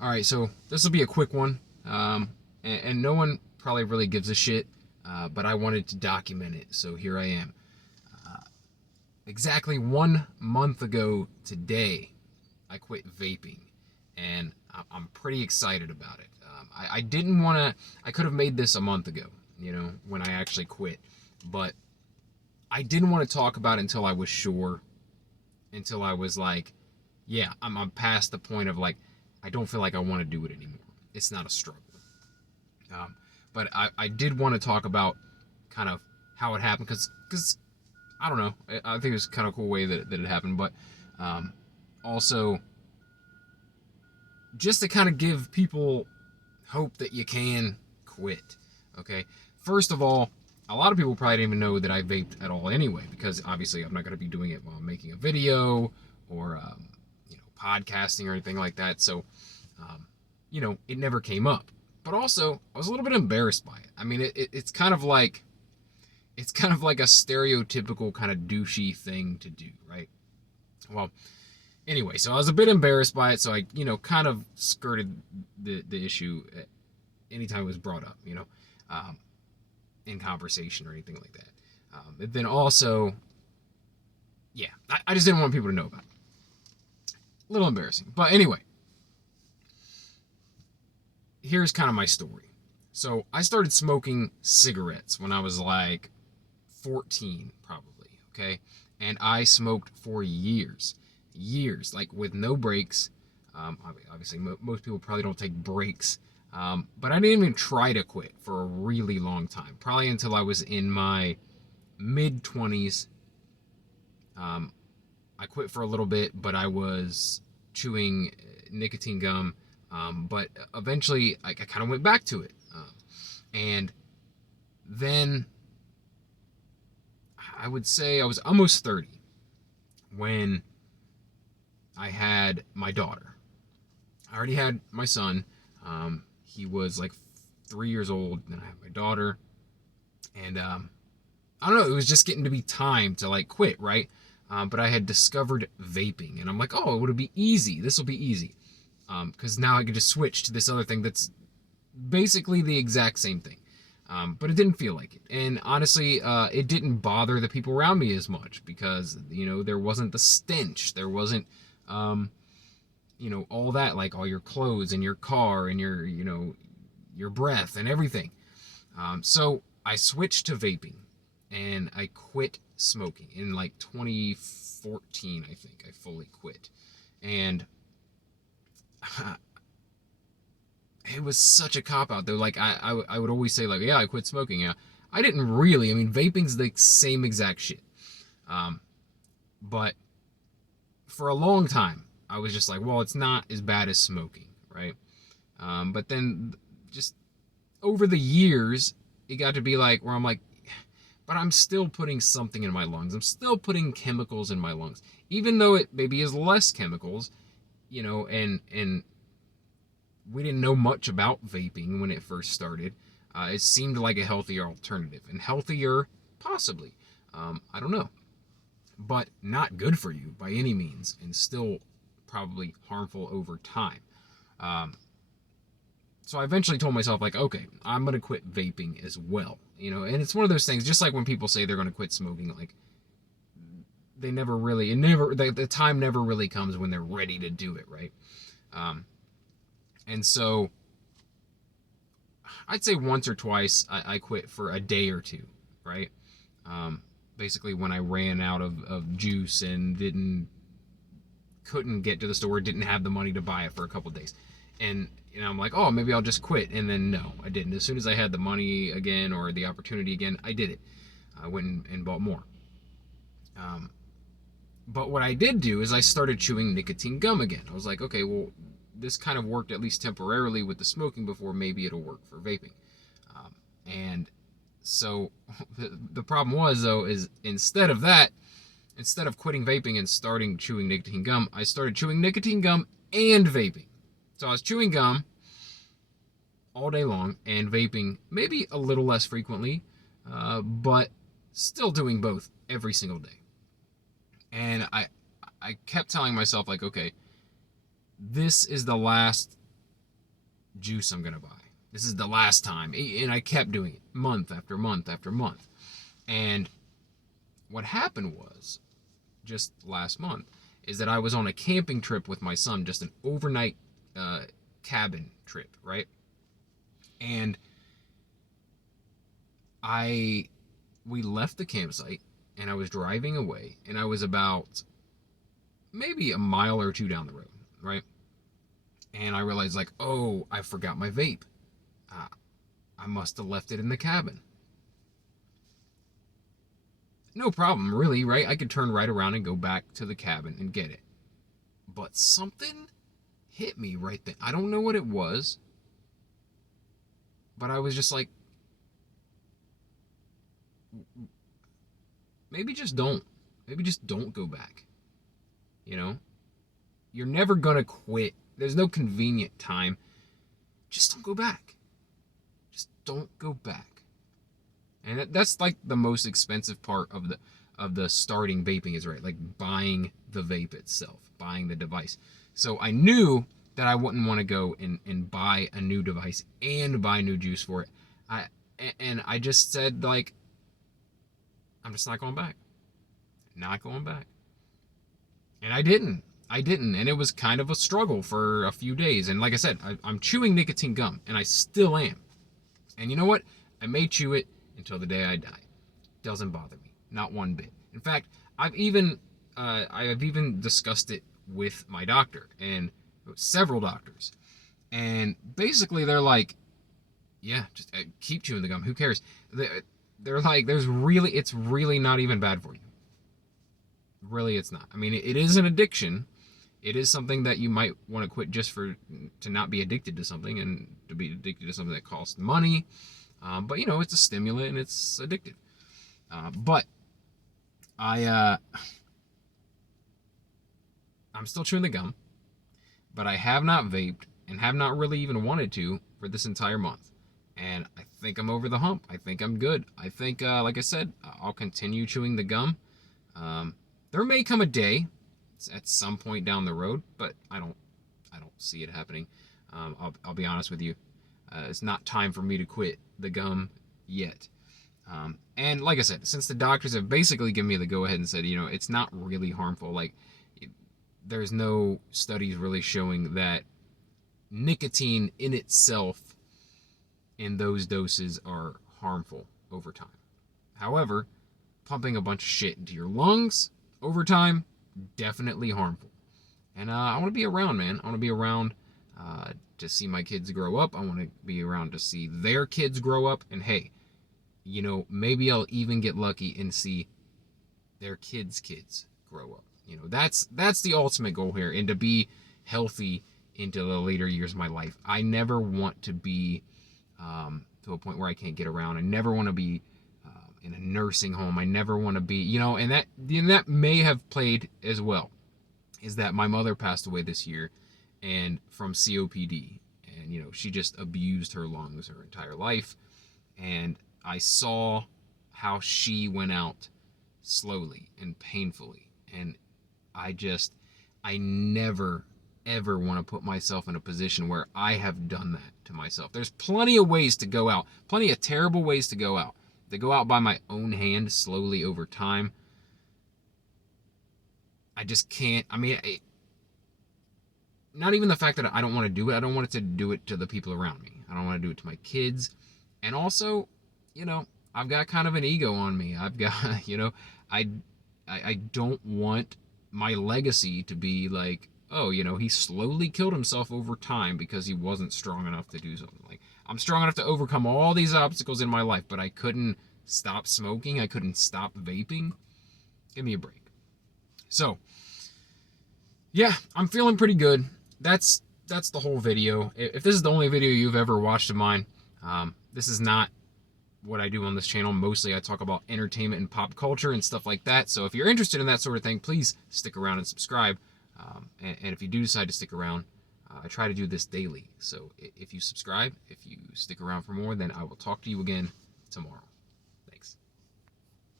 All right, so this will be a quick one, and no one probably really gives a shit, but I wanted to document it, so here I am. Exactly 1 month ago today, I quit vaping, and I'm pretty excited about it. I didn't want to. I could have made this a month ago, when I actually quit, but I didn't want to talk about it until I was sure, until I was like, yeah, I'm past the point of like, I don't feel like I want to do it anymore. It's not a struggle. Um, but I did want to talk about kind of how it happened because I don't know. I think it was kind of a cool way that it happened, but um, also just to kind of give people hope that you can quit. Okay. First of all, a lot of people probably didn't even know that I vaped at all anyway, because obviously I'm not going to be doing it while I'm making a video or podcasting or anything like that. So um, it never came up. But also, I was a little bit embarrassed by it. I mean, it's kind of like a stereotypical kind of douchey thing to do, right? Well, anyway, so I was a bit embarrassed by it, so I, kind of skirted the issue anytime it was brought up, um, in conversation or anything like that. And then also, yeah, I just didn't want people to know about it. A little embarrassing. But anyway, here's kind of my story. So I started smoking cigarettes when I was like 14, probably, okay? And I smoked for years, like with no breaks. Obviously, most people probably don't take breaks. But I didn't even try to quit for a really long time, probably until I was in my mid 20s. Um, I quit for a little bit, but I was chewing nicotine gum. But eventually, I kind of went back to it. And then I would say I was almost 30 when I had my daughter. I already had my son. He was like 3 years old. Then I had my daughter. And I don't know, it was just getting to be time to like quit, right? But I had discovered vaping. And I'm like, oh, it would be easy. This will be easy. Because now I could just switch to this other thing that's basically the exact same thing. But it didn't feel like it. And honestly, it didn't bother the people around me as much because, there wasn't the stench. There wasn't, all that, like all your clothes and your car and your breath and everything. So I switched to vaping and I quit smoking in like 2014, I think I fully quit. And it was such a cop out though. Like I would always say like, yeah, I quit smoking. Yeah, I didn't really. I mean, vaping's the same exact shit. Um, but for a long time, I was just like, well, it's not as bad as smoking, right? But then just over the years, it got to be like where I'm like, but I'm still putting something in my lungs. I'm still putting chemicals in my lungs, even though it maybe is less chemicals, and we didn't know much about vaping when it first started. It seemed like a healthier alternative, and healthier, possibly. I don't know, but not good for you by any means, and still probably harmful over time. Um, so I eventually told myself, like, okay, I'm gonna quit vaping as well, And it's one of those things, just like when people say they're gonna quit smoking, like they never really, the time never really comes when they're ready to do it, right? Um, and so I'd say once or twice I quit for a day or two, right? Um, Basically, when I ran out of juice and couldn't get to the store, didn't have the money to buy it for a couple of days, and I'm like, oh, maybe I'll just quit. And then no, I didn't. As soon as I had the money again or the opportunity again, I did it. I went and bought more. Um, but what I did do is I started chewing nicotine gum again. I was like, okay, well, this kind of worked at least temporarily with the smoking before. Maybe it'll work for vaping. And so the problem was though is instead of quitting vaping and starting chewing nicotine gum, I started chewing nicotine gum and vaping. So I was chewing gum all day long and vaping maybe a little less frequently, but still doing both every single day. And I kept telling myself like, okay, this is the last juice I'm gonna buy. This is the last time. And I kept doing it month after month after month. And what happened was, just last month, is that I was on a camping trip with my son, just an overnight cabin trip, right? And we left the campsite and I was driving away, and I was about maybe a mile or two down the road, right? And I realized, like, oh, I forgot my vape. I must have left it in the cabin. No problem, really, right? I could turn right around and go back to the cabin and get it. But something hit me right then. I don't know what it was, but I was just like, maybe just don't. Maybe just don't go back. You know? You're never gonna quit. There's no convenient time. Just don't go back. Just don't go back. And that's like the most expensive part of the starting vaping is, right, like buying the vape itself, buying the device. So I knew that I wouldn't want to go and buy a new device and buy new juice for it. I just said, like, I'm just not going back. Not going back. And I didn't. And it was kind of a struggle for a few days. And like I said, I'm chewing nicotine gum, and I still am. And you know what? I may chew it until the day I die. Doesn't bother me. Not one bit. In fact, I've even discussed it with my doctor and several doctors. And basically they're like, yeah, just keep chewing the gum. Who cares? They're like, it's really not even bad for you. Really, it's not. I mean, it is an addiction. It is something that you might want to quit just to not be addicted to something, and to be addicted to something that costs money. But, you know, it's a stimulant and it's addictive. But I'm still chewing the gum, but I have not vaped and have not really even wanted to for this entire month. And I think I'm over the hump. I think I'm good. I think, like I said, I'll continue chewing the gum. There may come a day at some point down the road, but I don't see it happening. I'll be honest with you. It's not time for me to quit the gum yet. And like I said, since the doctors have basically given me the go ahead and said, you know, it's not really harmful. Like, there's no studies really showing that nicotine in itself in those doses are harmful over time. However, pumping a bunch of shit into your lungs over time, definitely harmful. And I want to be around, man. I want to be around to see my kids grow up. I want to be around to see their kids grow up. And hey, you know, maybe I'll even get lucky and see their kids' kids grow up. You know, that's the ultimate goal here, and to be healthy into the later years of my life. I never want to be to a point where I can't get around. I never want to be in a nursing home. I never want to be, you know, and that may have played as well, is that my mother passed away this year, and from COPD, and, you know, she just abused her lungs her entire life, and I saw how she went out slowly and painfully, and I never ever want to put myself in a position where I have done that to myself. There's plenty of ways to go out, plenty of terrible ways to go out by my own hand slowly over time. I just can't. I mean, not even the fact that I don't want to do it. I don't want it to do it to the people around me. I don't want to do it to my kids. And also, you know, I've got kind of an ego on me. I've got, you know, I don't want my legacy to be like, oh, you know, he slowly killed himself over time because he wasn't strong enough to do something. Like, I'm strong enough to overcome all these obstacles in my life, but I couldn't stop smoking. I couldn't stop vaping. Give me a break. So, yeah, I'm feeling pretty good. That's the whole video. If this is the only video you've ever watched of mine, this is not what I do on this channel. Mostly I talk about entertainment and pop culture and stuff like that. So if you're interested in that sort of thing, please stick around and subscribe. And if you do decide to stick around, I try to do this daily. So if you subscribe, if you stick around for more, then I will talk to you again tomorrow.